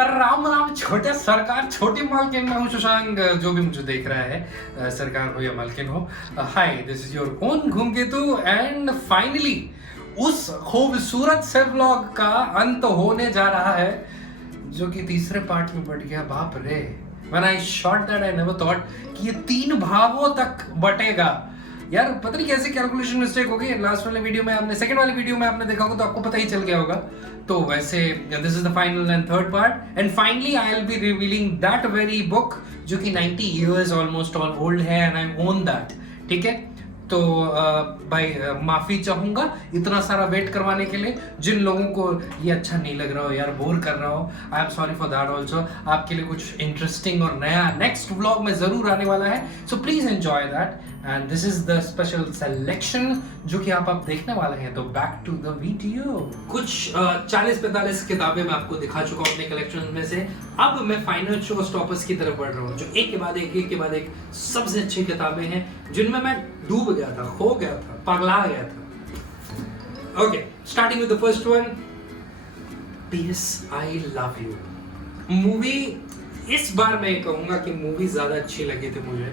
राम राम छोटे सरकार छोटी मालकिन। मैं हूँ शशांक, जो भी मुझे देख रहा है सरकार हो या मालकिन हो, हाय, दिस इज योर ओन धूमकेतु। एंड फाइनली उस खूबसूरत से व्लॉग का अंत होने जा रहा है जो कि तीसरे पार्ट में बट गया। बाप रे, when I shot that I never thought कि ये 3 भागों तक बटेगा। यार पता नहीं कैसे कैलकुलेशन मिस्टेक हो गई। लास्ट वाले वीडियो में आपने, सेकंड वाले वीडियो में आपने देखा होगा तो आपको पता ही चल गया होगा। तो वैसे this is the final and third part, and finally I will be revealing that very book जो कि 90 इयर्स ऑलमोस्ट ऑल ओल्ड है, एंड आई ओन दैट। ठीक है, तो भाई माफी चाहूंगा इतना सारा वेट करवाने के लिए। जिन लोगों को ये अच्छा नहीं लग रहा हो, यार बोर कर रहा हो, I am sorry for that also. आपके लिए कुछ इंटरेस्टिंग और नया नेक्स्ट व्लॉग में जरूर आने वाला है, so please enjoy that. And this is the special selection जो कि आप देखने वाले हैं। तो बैक टू द वीडियो। कुछ 40-45 किताबें मैं आपको दिखा चुका हूँ अपने कलेक्शन में से। अब मैं फाइनल शो स्टॉपर्स की तरफ बढ़ रहा हूँ, जो एक के बाद एक सबसे अच्छी किताबें हैं जिनमें मैं डूब गया था, खो गया था, पगला गया था। Okay, starting with the first one, PS I love you movie. इस बार मैं कहूंगा कि मूवी ज्यादा अच्छी लगी थी मुझे,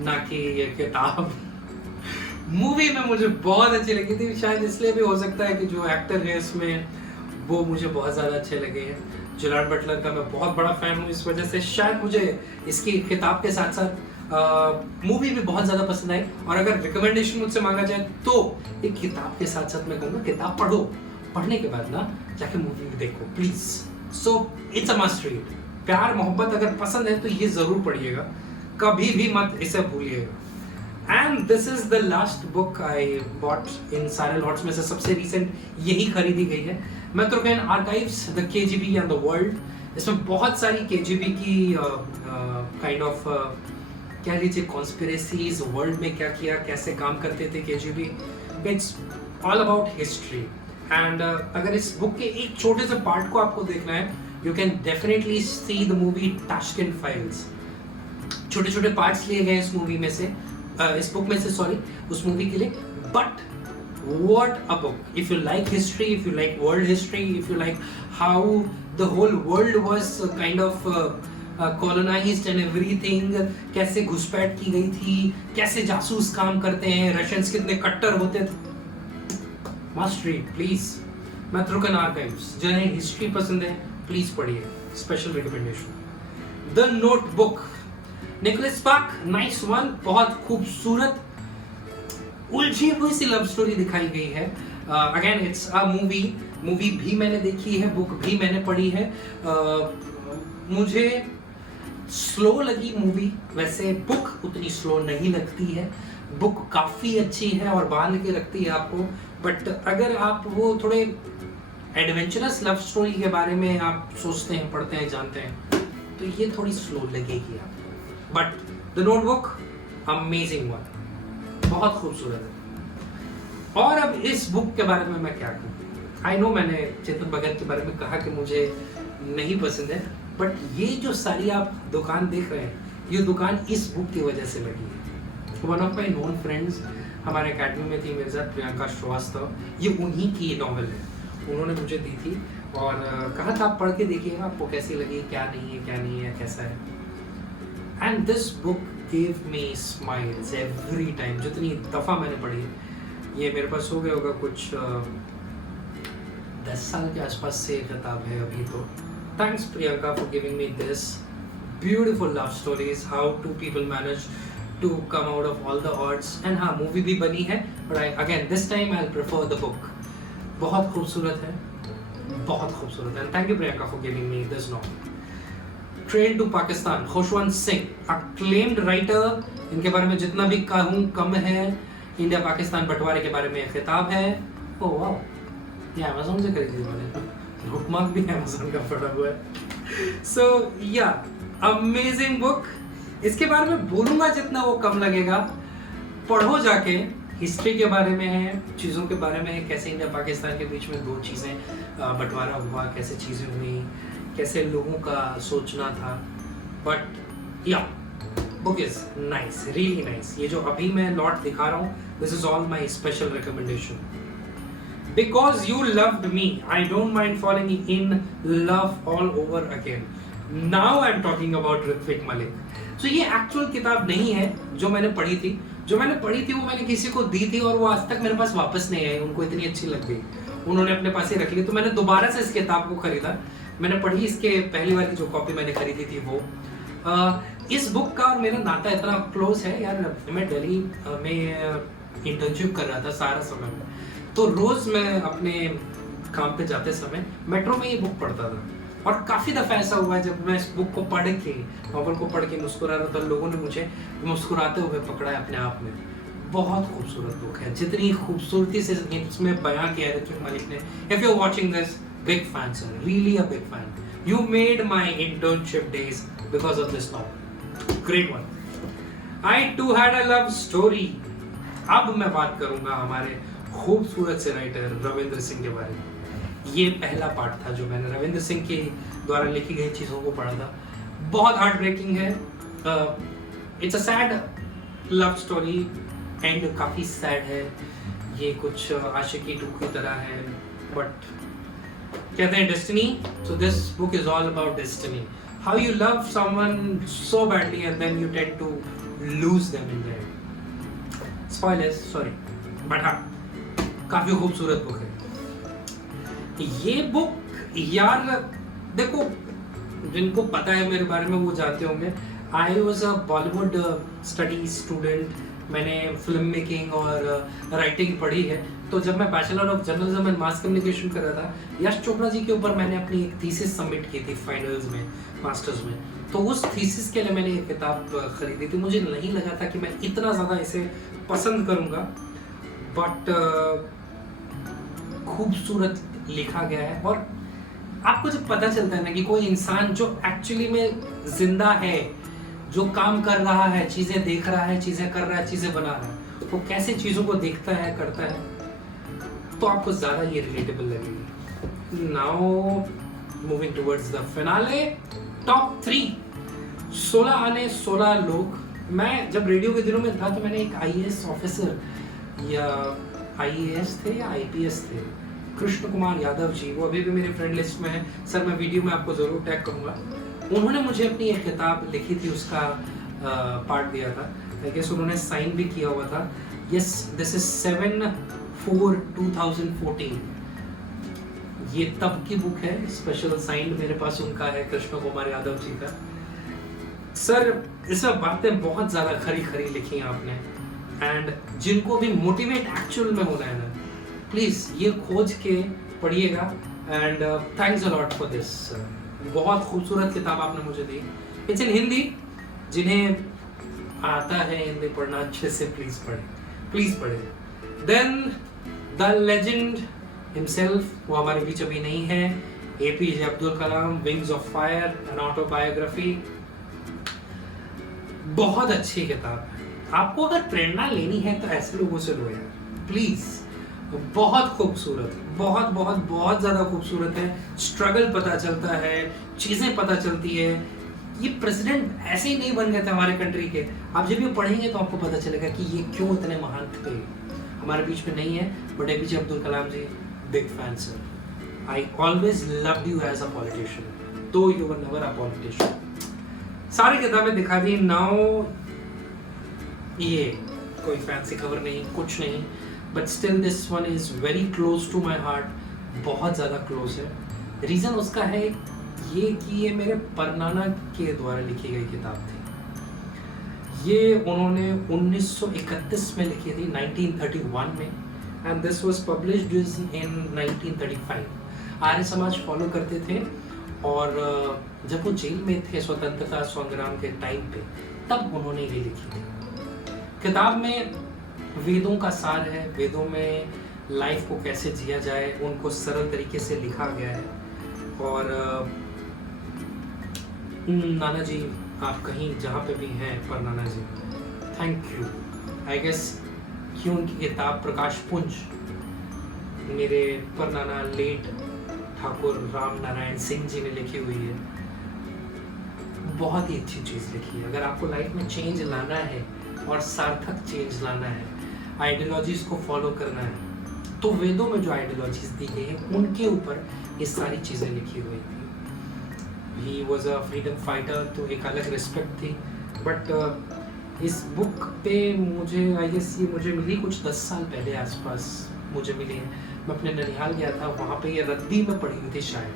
ना कि ये किताब। मूवी में मुझे बहुत अच्छी लगी थी, शायद इसलिए भी हो सकता है कि जो एक्टर है इसमें वो मुझे बहुत ज़्यादा अच्छे लगे हैं। जेरार्ड बटलर का मैं बहुत बड़ा फैन हूँ, इस वजह से शायद मुझे इसकी किताब के साथ साथ मूवी भी बहुत ज़्यादा पसंद आई। और अगर रिकमेंडेशन मुझसे मांगा जाए तो एक किताब के साथ साथ मैं कहूँगा किताब पढ़ो, पढ़ने के बाद ना जाके मूवी भी देखो please. So it's a must read. प्यार मोहब्बत अगर पसंद है तो ये ज़रूर पढ़िएगा, कभी भी मत इसे भूलिएगा। And this is the last book I bought इन सारे लॉट्स में से सबसे रिसेंट यही खरीदी गई है। Mitrokhin archives the KGB and the world. इसमें बहुत सारी केजीबी की काइंड ऑफ क्या लीजिए कॉन्स्पिरेसीज, वर्ल्ड में क्या किया, कैसे काम करते थे KGB. It's all about history. And अगर इस बुक के एक छोटे से पार्ट को आपको देखना है, you can definitely see the movie Tashkent files. छोटे छोटे पार्ट्स लिए गए इस मूवी में से, इस बुक में से, सॉरी, उस मूवी के लिए। But what a book! If you like history, if you like world history, if you like how the whole world was kind of colonised and everything, कैसे घुसपैठ की गई थी, कैसे जासूस काम करते हैं, रशियंस कितने कट्टर होते थे, मस्ट रीड प्लीज। मेट्रोगेन आर्काइव्स। जिन्हें हिस्ट्री पसंद है प्लीज पढ़िए, special recommendation. The notebook, Nicholas Spark, nice one. बहुत खूबसूरत उलझी हुई सी लव स्टोरी दिखाई गई है। अगेन इट्स अ मूवी भी मैंने देखी है, बुक भी मैंने पढ़ी है। मुझे स्लो लगी मूवी, वैसे बुक उतनी स्लो नहीं लगती है। बुक काफ़ी अच्छी है और बांध के रखती है आपको। बट अगर आप वो थोड़े एडवेंचरस लव स्टोरी के बारे में आप सोचते हैं, पढ़ते हैं, जानते हैं, तो ये थोड़ी स्लो लगेगी आपको। But the notebook amazing one, बहुत खूबसूरत है। और अब इस बुक के बारे में मैं क्या कहूँ। आई नो मैंने चेतन भगत के बारे में कहा कि मुझे नहीं पसंद है, बट ये जो सारी आप दुकान देख रहे हैं, ये दुकान इस बुक की वजह से लगी है। One of my known friends हमारे अकेडमी में थी मेरे साथ, प्रियंका श्रीवास्तव, ये उन्हीं की नॉवल है, उन्होंने मुझे दी थी और कहा था आप पढ़ के देखिएगा, आपको कैसी लगी, क्या नहीं है, कैसा है। And this book gave me smiles every time. जितनी दफ़ा मैंने पढ़ी है, ये मेरे पास हो गया होगा कुछ 10 साल के आसपास से किताब है अभी तो। Thanks Priyanka for giving me this beautiful love stories, how two people manage to come out of all the odds. And हाँ, मूवी भी बनी है, but I again this time I prefer the book. बहुत खूबसूरत है, बहुत खूबसूरत है। Thank you Priyanka for giving me this novel. Train to Pakistan, Khushwant Singh, acclaimed writer. इनके बारे में जितना भी कहूँ कम है। इंडिया पाकिस्तान बंटवारे के बारे में किताब है। ओह वाह, ये अमेज़न से खरीदी मैंने, बुकमार्क भी अमेज़न का पड़ा हुआ है। सो या अमेजिंग बुक। इसके बारे में बोलूँगा जितना वो कम लगेगा। पढ़ो जाके, हिस्ट्री के बारे में है, चीज़ों के बारे में है, कैसे इंडिया पाकिस्तान के बीच में 2 चीज़ें बंटवारा हुआ, कैसे चीज़ें हुई, कैसे लोगों का सोचना था। बट या book is nice, really nice. ये जो अभी मैं लॉट दिखा रहा हूँ, this is all my special recommendation. Because you loved me, I don't mind falling in love all over again. Now I'm talking about Ritwik Malik. So ये actual किताब नहीं है जो मैंने पढ़ी थी. जो मैंने पढ़ी थी वो मैंने किसी को दी थी और वो आज तक मेरे पास वापस नहीं आई. उनको इतनी अच्छी लग गई, उन्होंने अपने पास ही रख ली. तो मैंने दोबारा से इस किताब को खरीदा. मैंने पढ़ी, इसके पहली बार की जो कॉपी मैंने खरीदी थी वो. इस बुक का और मेरा नाता इतना क्लोज है यार. मैं दिल्ली में इंटर्नशिप कर रहा था सारा समय में, तो रोज मैं अपने काम पे जाते समय मेट्रो में ये बुक पढ़ता था. और काफ़ी दफ़ा ऐसा हुआ है जब मैं इस बुक को पढ़ के, नॉवल को पढ़ के मुस्कुरा रहा था, लोगों ने मुझे मुस्कुराते हुए पकड़ा है अपने आप में. बहुत खूबसूरत बुक है, जितनी खूबसूरती से इसमें बयां किया है ऋत्विक मलिक ने. If you are watching this, big fan sir, really a big fan. You made my internship days because of this novel. Great one. I too had a love story. अब मैं बात करूंगा हमारे खूबसूरत से राइटर रविंद्र सिंह के बारे में. ये पहला पार्ट था जो मैंने रविंद्र सिंह के द्वारा लिखी गई चीज़ों को पढ़ा था. बहुत हार्ट ब्रेकिंग है. It's a sad love story, and काफ़ी सैड है. ये कुछ आशिकी 2 की तरह है, बट कहते हैं destiny. So this book is all about destiny. How you love someone so badly and then you tend to lose them in the end. Spoilers, sorry, but हाँ, काफ़ी खूबसूरत बुक है ये बुक. यार देखो, जिनको पता है मेरे बारे में वो जानते होंगे. I was a Bollywood study student. मैंने फिल्म मेकिंग और राइटिंग पढ़ी है. तो जब मैं bachelor of journalism and mass communication कर रहा था, यश चोपड़ा जी के ऊपर मैंने अपनी एक थीसिस सबमिट की थी फाइनल्स में, मास्टर्स में. तो उस थीसिस के लिए मैंने ये किताब खरीदी थी. मुझे नहीं लगा था कि मैं इतना ज़्यादा इसे पसंद करूँगा, बट खूबसूरत लिखा गया है. और आपको जब पता चलता है ना कि कोई इंसान जो एक्चुअली में जिंदा है, जो काम कर रहा है, चीज़ें देख रहा है, चीज़ें कर रहा है, चीज़ें बना रहा है, वो कैसे चीज़ों को देखता है, करता है, तो आपको ज़्यादा ये रिलेटेबल लगेगी. Now moving towards the finale. Top 3. 16 आने 16 लोग. मैं जब रेडियो के दिनों में था तो मैंने एक IAS ऑफिसर, या IAS थे या IPS थे, कृष्ण कुमार यादव जी, वो अभी भी मेरे फ्रेंड लिस्ट में है. सर मैं वीडियो में आपको ज़रूर टैग करूँगा. उन्होंने मुझे अपनी एक किताब लिखी थी, उसका पार्ट दिया था. आई गेस उन्होंने साइन भी किया हुआ था. Yes, this is 7/4/2014. ये तब की बुक है. स्पेशल साइन मेरे पास उनका है, कृष्ण कुमार यादव जी का. सर इसमें बातें बहुत ज़्यादा खरी खरी लिखी हैं आपने. एंड जिनको भी मोटिवेट एक्चुअल में होना है ना, प्लीज़ ये खोज के पढ़िएगा. And thanks a lot for this. बहुत खूबसूरत किताब आपने मुझे दी. It's in Hindi. जिन्हें आता है हिंदी पढ़ना अच्छे से, प्लीज़ पढ़ें, प्लीज़ पढ़ें. देन द लेजेंड हिमसेल्फ, वो हमारे बीच अभी नहीं है, APJ Abdul Kalam, wings of fire, an autobiography. बहुत अच्छी किताब है. आपको अगर प्रेरणा लेनी है तो ऐसे लोगों से लो यार, प्लीज़. बहुत खूबसूरत, बहुत बहुत बहुत ज़्यादा खूबसूरत है. स्ट्रगल पता चलता है, चीज़ें पता चलती है. ये प्रेसिडेंट ऐसे ही नहीं बन गए थे हमारे कंट्री के. आप जब ये पढ़ेंगे तो आपको पता चलेगा कि ये क्यों इतने महान थे. हमारे बीच में नहीं है, but APJ Abdul Kalam ji, big fan sir. I always loved you as a politician, though you were never a politician. सारी किताबें दिखा दी. नाउ ये कोई फैंसी खबर नहीं, कुछ नहीं, but still this one is very close to my heart. बहुत ज़्यादा क्लोज है. रीज़न उसका है ये कि ये मेरे परनाना के द्वारा लिखी गई किताब थी. ये उन्होंने 1931 में लिखी थी, 1931 में, and this was published in 1935. Arya Samaj follow करते थे, और जब वो जेल में थे स्वतंत्रता संग्राम के टाइम पे, तब उन्होंने ये लिखी थी. किताब में वेदों का सार है. वेदों में लाइफ को कैसे जिया जाए उनको सरल तरीके से लिखा गया है. और नाना जी, आप कहीं जहाँ पे भी हैं, पर नाना जी, थैंक यू. आई गेस कि उनकी किताब प्रकाश पुंज, मेरे पर नाना लेट ठाकुर राम नारायण सिंह जी ने लिखी हुई है. बहुत ही अच्छी चीज़ लिखी है. अगर आपको लाइफ में चेंज लाना है और सार्थक चेंज लाना है, आइडियोलॉजीज को फॉलो करना है, तो वेदों में जो आइडियोलॉजीज दी गई है उनके ऊपर ये सारी चीज़ें लिखी हुई थी। He was a freedom fighter, तो एक अलग रिस्पेक्ट थी। बट इस बुक पे मुझे आई गेस ये मुझे मिली कुछ 10 साल पहले आसपास मुझे मिली है। मैं अपने ननिहाल गया था, वहाँ पे ये रद्दी में पड़ी हुई थी शायद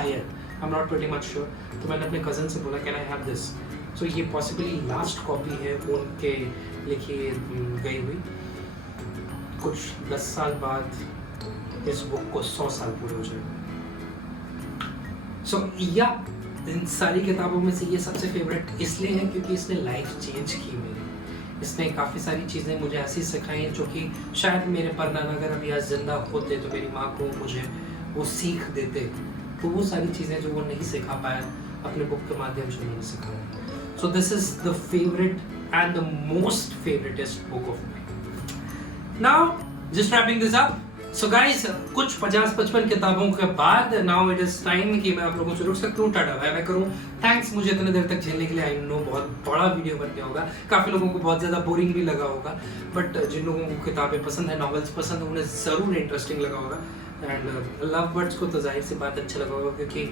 I am not very much sure. तो मैंने अपने कज़न से बोला कैन आई हैव दिस। सो ये पॉसिबली लास्ट कॉपी है उनके लिखी गई हुई। कुछ 10 साल बाद इस बुक को 100 साल पूरे हो जाएंगे। सो या इन सारी किताबों में से ये सबसे फेवरेट इसलिए है क्योंकि इसने लाइफ चेंज की मेरी। इसने काफ़ी सारी चीज़ें मुझे ऐसी सिखाई हैं जो कि शायद मेरे परनाना अगर अभी आज जिंदा होते तो मेरी माँ को मुझे वो सीख देते। तो वो सारी चीज़ें जो वो नहीं सिखा पाया अपने बुक के माध्यम से उन्होंने सिखाया। So this is the favourite and the most favouritest book of mine. Now just wrapping this up. So guys, कुछ 50-55 किताबों के बाद नाउ इट इज टाइम कि मैं आप लोगों से रुक सकता हूँ, टाटा बाय बाय करूँ। थैंक्स मुझे इतने देर तक झेलने के लिए। आई नो बहुत बड़ा वीडियो बन गया होगा, काफ़ी लोगों को बहुत ज़्यादा बोरिंग भी लगा होगा, बट जिन लोगों को किताबें पसंद है, नॉवेल्स पसंद है, उन्हें ज़रूर इंटरेस्टिंग लगा होगा। एंड लव बर्ड्स को तो जाहिर सी बात अच्छा लगा होगा क्योंकि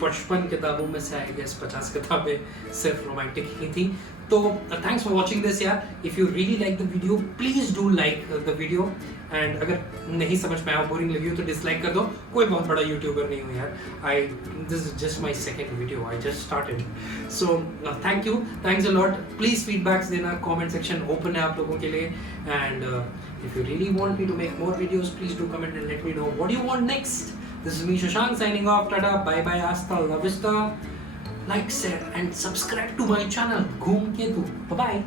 55 किताबों में से आई गेस 50 किताबें सिर्फ रोमांटिक ही थी। तो थैंक्स फॉर वॉचिंग दिस यार। If you really like the video please do like the video. And अगर नहीं समझ में आया, बोरिंग लगी हो तो डिसलाइक कर दो। कोई बहुत बड़ा यूट्यूबर नहीं हूँ यार, this is just my second video, I just started. So thank you, thanks a lot. Please feedbacks देना, कॉमेंट सेक्शन ओपन है आप लोगों के लिए। And if you really want me to make more videos please do comment and let me know what you want next. This is me Shashank signing off. Tada, bye bye, hasta la vista. Like, share and subscribe to my channel Ghoom Ketu. Bye bye.